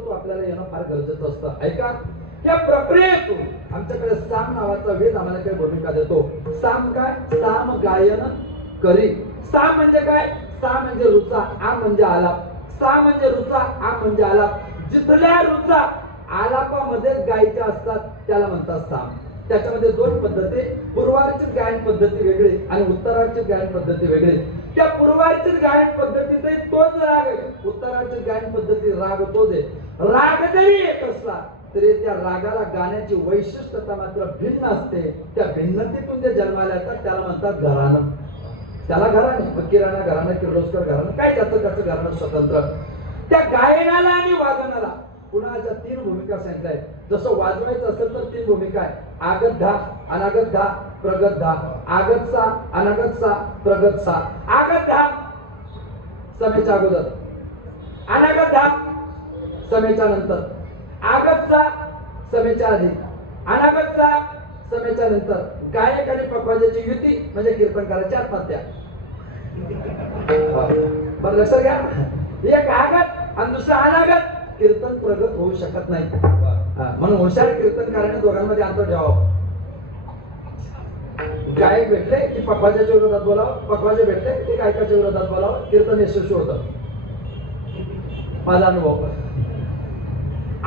तो आपल्याला येणं फार गरजेचं असतं. ऐका, या प्रक्रियेतून आमच्याकडे साम नावाचा वेद आम्हाला काही भूमिका देतो. साम काय? साम गायन करी. साम म्हणजे काय? सा म्हणजे रुचा, आ म्हणजे आलाप. सा म्हणजे रुचा, आ म्हणजे आलाप. जिथल्या रुचा आलापामध्येच गायच्या असतात त्याला म्हणतात साम. त्याच्यामध्ये दोन पद्धती, पूर्वार्चित गायन पद्धती वेगळी आणि उत्तरार्चित गायन पद्धती वेगळी. त्या पूर्वार्चित गायन पद्धतीतही तोच राग आहे, उत्तरार्चित गायन पद्धती राग तोच आहे. राग जरी एक असला तरी त्या रागाला गाण्याची वैशिष्ट्यता मात्र भिन्न असते. त्या भिन्नतेतून जे जन्माला येतात त्याला म्हणतात घराणं. त्याला घराणे, मग किराणा घराणं, किर्लोस्कर घराणं, काय त्याचं त्याचं घराणं स्वतंत्र. त्या गायनाला आणि वादनाला पुन्हा तीन भूमिका सांगितल्या आहेत. जसं वाजवायचं असेल तर तीन भूमिका आहे. आगत धा, अनागत धा, प्रगत धा. आगत सा, अनागत सा, प्रगत सा. आगत धा समेच्या अगोदर, अनागत धा समेच्या नंतर, आगत सा समेच्या आधी, अनागत सा समेच्या नंतर. गायक आणि पखवाजाची युती म्हणजे कीर्तनकाराची आत्महत्या. बरं लक्षात घ्या, एक आगत आणि दुसरं अनागत, कीर्तन प्रगत होऊ शकत नाही. म्हणून हुशार कीर्तनकाराने दोघांमध्ये अंतर ठेवावं. गायक भेटले की पखवाजाच्या विरोधात बोलावं, पखवाजे भेटले की गायकाच्या विरोधात बोलावं, कीर्तन यशस्वी होतं. माझा अनुभव.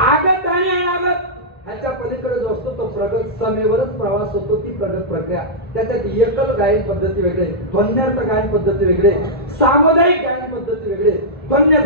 आगत आणि अनागत ह्याच्या पलीकडे जो असतो तो प्रगत समेवरच प्रवास होतो. ती प्रगत प्रक्रिया. त्याच्यात एकल गायन पद्धती वेगळे, ध्वन्यार्थ गायन पद्धती वेगळे, सामुदायिक गायन पद्धती वेगळे, ध्वन्य